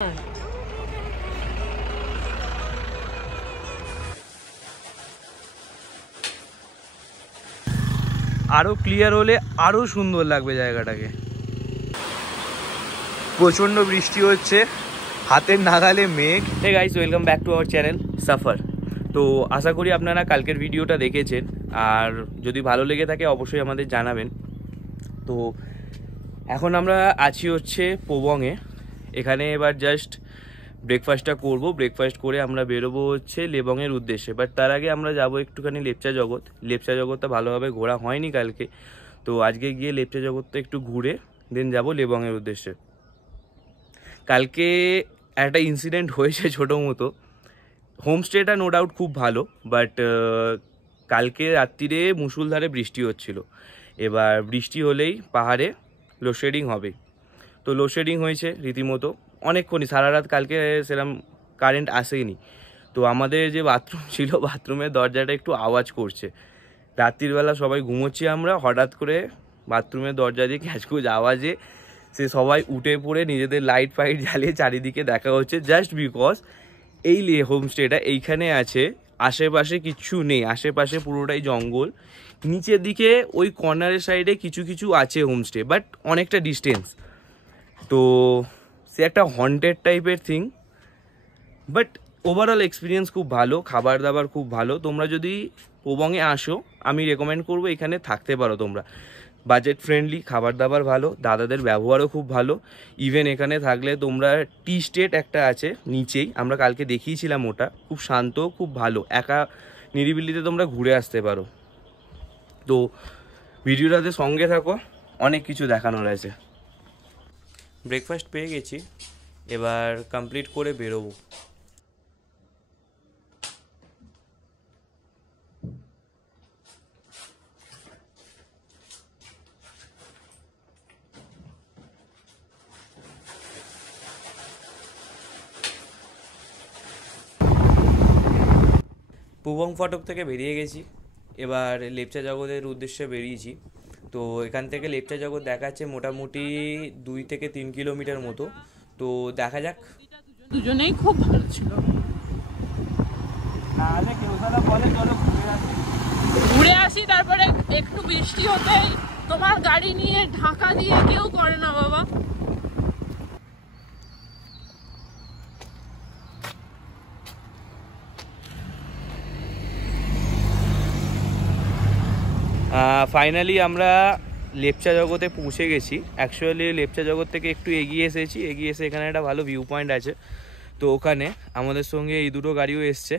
আরো ক্লিয়ার হলে আরো সুন্দর লাগবে জায়গাটাকে। প্রচন্ড বৃষ্টি হচ্ছে, হাতের নাগালে মেঘ। Hey guys, welcome back to our channel Safar. তো আশা করি আপনারা কালকের ভিডিওটা দেখেছেন, আর যদি ভালো লেগে থাকে অবশ্যই আমাদের জানাবেন। তো এখন আমরা আছি হচ্ছে পোবংয়ে। এখানে এবার জাস্ট ব্রেকফাস্টটা করব, ব্রেকফাস্ট করে আমরা বেরোবো হচ্ছে লেবংয়ের উদ্দেশ্যে। বাট তার আগে আমরা যাব একটুখানি লেপচা জগৎ। লেপচা জগৎটা ভালোভাবে ঘোরা হয়নি কালকে, তো আজকে গিয়ে লেপচা জগৎটা একটু ঘুরে দেন যাব লেবংয়ের উদ্দেশ্যে। কালকে একটা ইনসিডেন্ট হয়েছে ছোটো মতো। হোমস্টেটা নো ডাউট খুব ভালো, বাট কালকে রাত্রিরে মুষলধারে বৃষ্টি হচ্ছিল। এবার বৃষ্টি হলেই পাহাড়ে লোডশেডিং হবে। তো লোডশেডিং হয়েছে রীতিমতো অনেকক্ষণই, সারা রাত কালকে সেরকম কারেন্ট আসেনি। তো আমাদের যে বাথরুম ছিল, বাথরুমের দরজাটা একটু আওয়াজ করছে। রাত্রিবেলা সবাই ঘুমোচ্ছি আমরা, হঠাৎ করে বাথরুমের দরজা দিয়ে ক্যাচকুচ আওয়াজে সে সবাই উঠে পড়ে নিজেদের লাইট ফাইট জ্বালিয়ে চারিদিকে দেখা হচ্ছে, জাস্ট বিকজ এই হোমস্টেটা এইখানে আছে। আশেপাশে কিচ্ছু নেই, আশেপাশে পুরোটাই জঙ্গল। নিচের দিকে ওই কর্নারের সাইডে কিছু কিছু আছে হোমস্টে, বাট অনেকটা ডিস্টেন্স। তো সে একটা হন্টেড টাইপের থিং, বাট ওভারঅল এক্সপিরিয়েন্স খুব ভালো, খাবার দাবার খুব ভালো। তোমরা যদি পোবংয়ে আসো আমি রেকমেন্ড করবো এখানে থাকতে পারো তোমরা। বাজেট ফ্রেন্ডলি, খাবার দাবার ভালো, দাদাদের ব্যবহারও খুব ভালো। ইভেন এখানে থাকলে তোমরা টি স্টেট একটা আছে নিচেই, আমরা কালকে দেখিয়েছিলাম, ওটা খুব শান্ত, খুব ভালো, একা নিরিবিলিতে তোমরা ঘুরে আসতে পারো। তো ভিডিওটাতে সঙ্গে থাকো, অনেক কিছু দেখানোর আছে। ব্রেকফাস্ট পেয়ে গেছি, এবার কমপ্লিট করে বেরোবো। পোবং ফটক থেকে বেরিয়ে গেছি, এবার লেপচা জগতের উদ্দেশ্যে বেরিয়েছি। তো এখান থেকে লেপচা জগৎ দেখাচ্ছে মোটামুটি 2 থেকে 3 কিলোমিটার মতো। তো দেখা যাক। দুজনেই খুব ভালো ছিল। ঘুরে আসি, তারপরে একটু বৃষ্টি হতেই তোমার গাড়ি নিয়ে ঢাকা দিয়ে কেউ করে না বাবা। ফাইনালি আমরা লেপচা জগতে পৌঁছে গেছি। অ্যাকচুয়ালি লেপচা জগৎ থেকে একটু এগিয়ে এসে এখানে একটা ভালো ভিউ পয়েন্ট আছে। তো ওখানে আমাদের সঙ্গে এই দুটো গাড়িও এসছে।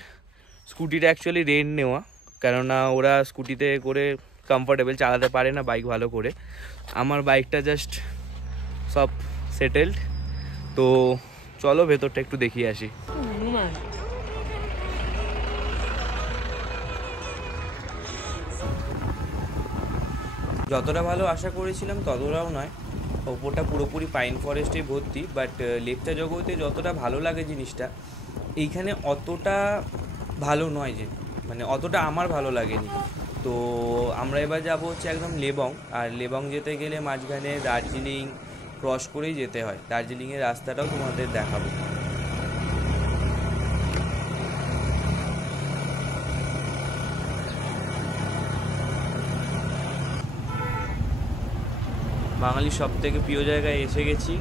স্কুটিটা অ্যাকচুয়ালি রেন্ট নেওয়া, কেননা ওরা স্কুটিতে করে কমফোর্টেবল চালাতে পারে না বাইক ভালো করে। আমার বাইকটা জাস্ট সব সেটেলড। তো চলো ভেতরটা একটু দেখিয়ে আসি। যতটা ভালো আশা করেছিলাম ততটাও নয়, ওপরটা পুরোপুরি পাইন ফরেস্টে ভর্তি। বাট লেপচা জগতে যতটা ভালো লাগে জিনিসটা, এইখানে অতটা ভালো নয়, যে মানে অতটা আমার ভালো লাগেনি। তো আমরা এবার যাবো হচ্ছে একদম লেবং। আর লেবং যেতে গেলে মাঝখানে দার্জিলিং ক্রস করেই যেতে হয়। দার্জিলিংয়ের রাস্তাটাও তোমাদের দেখাবো। বাঙালির সব থেকে প্রিয় জায়গায় এসে গেছি,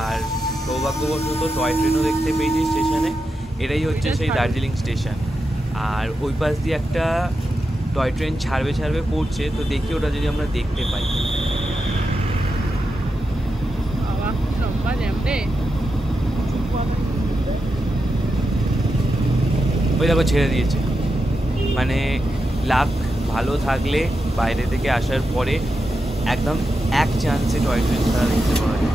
আর সৌভাগ্যবশত টয় ট্রেনও দেখতে পেয়েছি স্টেশনে। এটাই হচ্ছে সেই দার্জিলিং স্টেশন। আর ওই পাশ দিয়ে একটা টয় ট্রেন ছাড়বে পড়ছে, তো দেখি ওটা যদি আমরা দেখতে পাই। ওই দেখো ছেড়ে দিয়েছে। মানে লাক ভালো থাকলে বাইরে থেকে আসার পরে একদম এক চান্সে টয় ট্রেন ছাড়া দেখতে পাওয়া যায়।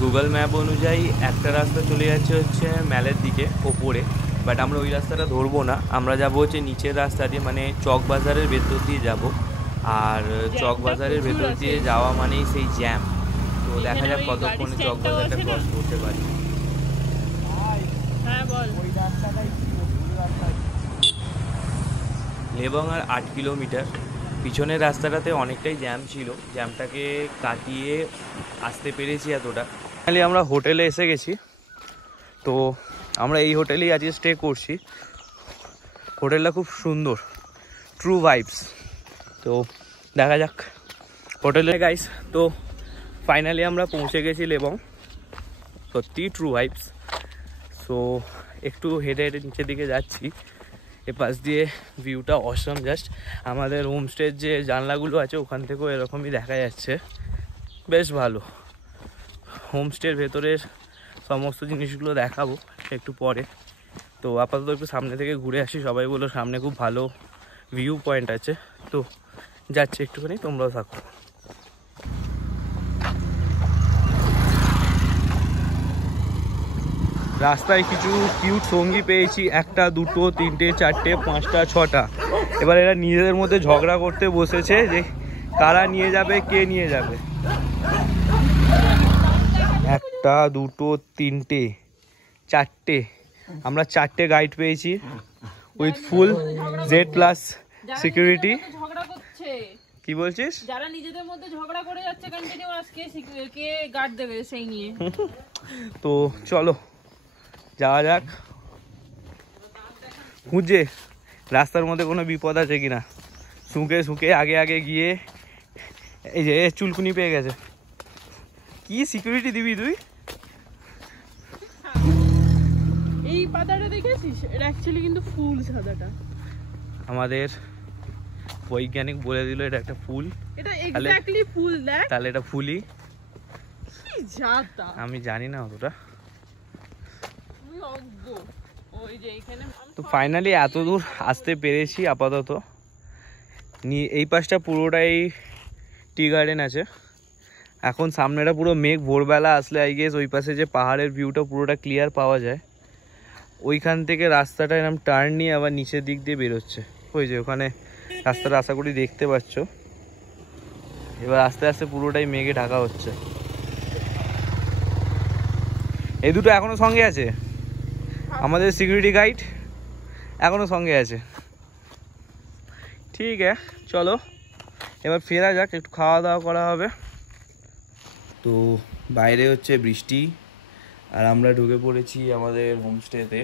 গুগল ম্যাপ অনুযায়ী একটা রাস্তা চলে যাচ্ছে হচ্ছে ম্যালের দিকে ওপরে, বাট আমরা ওই রাস্তাটা ধরবো না। আমরা যাবো হচ্ছে নিচের রাস্তা দিয়ে, মানে চক বাজারের ভেতর দিয়ে যাব। আর চক বাজারের ভেতর দিয়ে যাওয়া মানেই সেই জ্যাম। তো দেখা যাক কতক্ষণে চক বাজারটা ক্রস করতে পারি। লেবং আর 8 কিলোমিটার। পিছনের রাস্তাটাতে অনেকটাই জ্যাম ছিল, জ্যামটাকে কাটিয়ে আসতে পেরেছি এতটা। ফাইনালি আমরা হোটেলে এসে গেছি। তো আমরা এই হোটেলেই আজকে স্টে করছি। হোটেলটা খুব সুন্দর, ট্রু ভাইবস। তো দেখা যাক হোটেলে গাইস। তো ফাইনালি আমরা পৌঁছে গেছি লেবং, সত্যি ট্রু ভাইবস। সো একটু হেঁটে হেঁটে নিচের দিকে যাচ্ছি, এ পাশ দিয়ে ভিউটা অসম। জাস্ট আমাদের হোমস্টের যে জানলাগুলো আছে ওখান থেকেও এরকমই দেখা যাচ্ছে, বেশ ভালো। হোমস্টের ভেতরের সমস্ত জিনিসগুলো দেখাবো একটু পরে। তো আপাতত একটু সামনে থেকে ঘুরে আসি। সবাই বললো সামনে খুব ভালো ভিউ পয়েন্ট আছে, তো যাচ্ছি একটুখানি, তোমরাও থাকো। রাস্তায় কিছু কিউট সঙ্গী পেয়েছি, 1, 2, 3, 4, 5, 6টা। এবার এরা নিজেদের মধ্যে ঝগড়া করতে বসেছে যে কারা নিয়ে যাবে, কে নিয়ে যাবে। 1, 2, 3, 4টে, আমরা 4টে গাইড পেয়েছি উইথ ফুল Z+ সিকিউরিটি। ঝগড়া করছে, কি বলছিস? যারা নিজেদের মধ্যে ঝগড়া করে যাচ্ছে কন্টিনিউ, আজকে কে গার্ড দেবে সেই নিয়ে। তো চলো যাওয়া যাক, খুঁজে রাস্তার মধ্যে কোনো বিপদ আছে কিনা। শুঁকে শুঁকে আগে আগে গিয়ে এই যে চুলকুনি পেয়ে গেছে। কি সিকিউরিটি দিবি তুই? এই পাতাটা দেখেছিস? এটা অ্যাকচুয়ালি কিন্তু ফুল সাদাটা। আমাদের বৈজ্ঞানিক বলে দিল এটা একটা ফুল। এটা এক্স্যাক্টলি ফুল, দেখ। তাহলে এটা ফুলই। কি জাতা, আমি জানি না অতটা। তুমি অজ্ঞ। ওই যে এখানে তো ফাইনালি এত দূর আসতে পেরেছি আপাতত। এই পাশটা পুরোটাই টি গার্ডেন আছে। এখন সামনেটা পুরো মেঘ, ভোরবেলা আসলে আই গেস ওই পাশে যে পাহাড়ের ভিউটা পুরোটা ক্লিয়ার পাওয়া যায়। ওইখান থেকে রাস্তাটা এরকম টার্ন নিয়ে আবার নিচের দিক দিয়ে বেরোচ্ছে। ওই যে ওখানে রাস্তাটা আশা করি দেখতে পাচ্ছ। এবার আস্তে আস্তে পুরোটাই মেঘে ঢাকা হচ্ছে। এই দুটো এখনো সঙ্গে আছে, আমাদের সিকিউরিটি গাইড এখনো সঙ্গে আছে। ঠিক আছে, চলো এবার ফেরা যাক, একটু খাওয়া দাওয়া করা হবে। তো বাইরে হচ্ছে বৃষ্টি আর আমরা ঢুকে পড়েছি আমাদের হোমস্টেতে।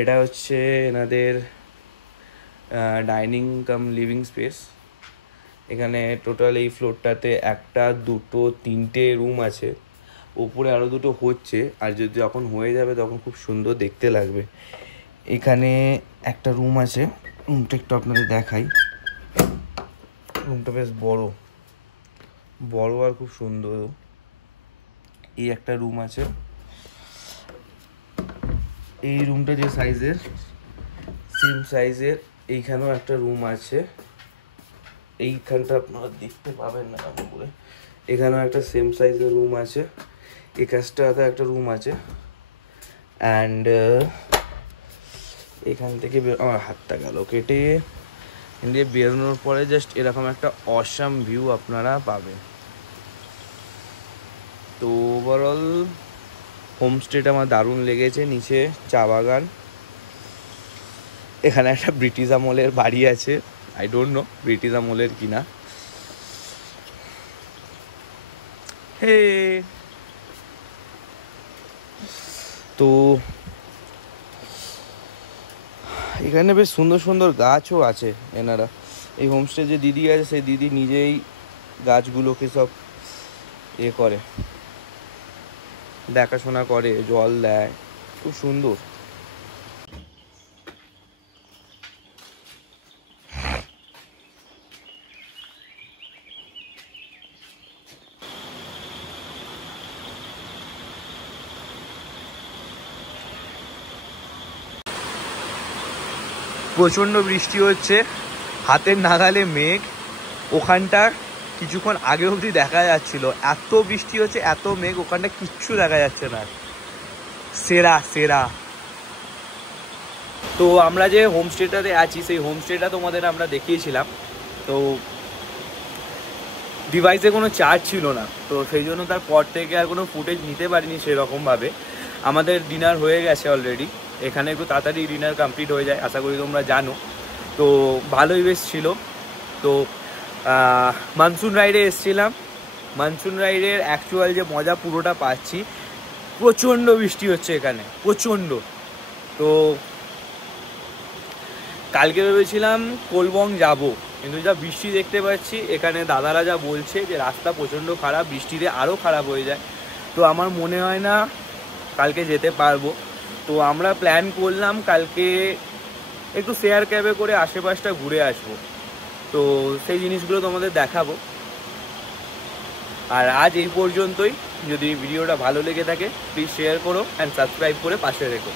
এটা হচ্ছে এনাদের ডাইনিং কাম লিভিং স্পেস। এখানে টোটাল এই ফ্লোরটাতে 1, 2, 3টে রুম আছে। উপরে আরও 2টো হচ্ছে, আর যদি যখন হয়ে যাবে তখন খুব সুন্দর দেখতে লাগবে। এখানে একটা রুম আছে, রুমটা একটু আপনাদের দেখাই। রুমটা বেশ বড় আর খুব সুন্দর। এই একটা রুম আছে, এই রুমটা যে সাইজের সেম সাইজের এইখানেও একটা রুম আছে। এইখানটা আপনারা দেখতে পাবেন না কেমন করে, এখানেও একটা সেম সাইজের রুম আছে। এই কাজটাতে একটা রুম আছে। অ্যান্ড এখান থেকে আমার হাতটা গেল কেটে। এখান দিয়ে বেরোনোর পরে জাস্ট এরকম একটা অসাম ভিউ আপনারা পাবেন। তো ওভারঅল হোমস্টেটা আমার দারুণ লেগেছে। নিচে চা বাগান, এখানে একটা ব্রিটিশ আমলের বাড়ি আছে, আই ডোন্ট নো ব্রিটিশ আমলের কিনা। হে তো এখানে বেশ সুন্দর সুন্দর গাছও আছে। এনারা এই হোমস্টে যে দিদি আছে সেই দিদি নিজেই গাছগুলোকে সব করে, দেখাশোনা করে, জল দেয়, খুব সুন্দর। প্রচণ্ড বৃষ্টি হচ্ছে, হাতের নাগালে মেঘ। ওখানটা কিছুক্ষণ আগে অবধি দেখা যাচ্ছিল, এত বৃষ্টি হচ্ছে, এত মেঘ, ওখানটা কিচ্ছু দেখা যাচ্ছে না। সেরা। তো আমরা যে হোমস্টেটাতে আছি সেই হোমস্টেটা তোমাদের আমরা দেখিয়েছিলাম। তো ডিভাইসে কোনো চার্জ ছিল না, তো সেই জন্য তারপর থেকে আর কোনো ফুটেজ নিতে পারিনি সেরকমভাবে। আমাদের ডিনার হয়ে গেছে অলরেডি। এখানে একটু তাড়াতাড়ি ডিনার কমপ্লিট হয়ে যায়, আশা করি তোমরা জানো। তো ভালোই বেশ ছিল। তো মানসুন রাইডে এসেছিলাম, মানসুন রাইডের অ্যাকচুয়াল যে মজা পুরোটা পাচ্ছি। প্রচণ্ড বৃষ্টি হচ্ছে এখানে, প্রচণ্ড। তো কালকে ভেবেছিলাম কোলবং যাব, কিন্তু যা বৃষ্টি দেখতে পাচ্ছি এখানে দাদারা যা বলছে যে রাস্তা প্রচণ্ড খারাপ, বৃষ্টিতে আরও খারাপ হয়ে যায়। তো আমার মনে হয় না কালকে যেতে পারবো। তো আমরা প্ল্যান করলাম কালকে একটু শেয়ার ক্যাবে করে আশেপাশটা ঘুরে আসবো। তো সেই জিনিসগুলো তোমাদের দেখাবো। আর আজ এই পর্যন্তই। যদি ভিডিওটা ভালো লেগে থাকে প্লিজ শেয়ার করো অ্যান্ড সাবস্ক্রাইব করে পাশে রেখো।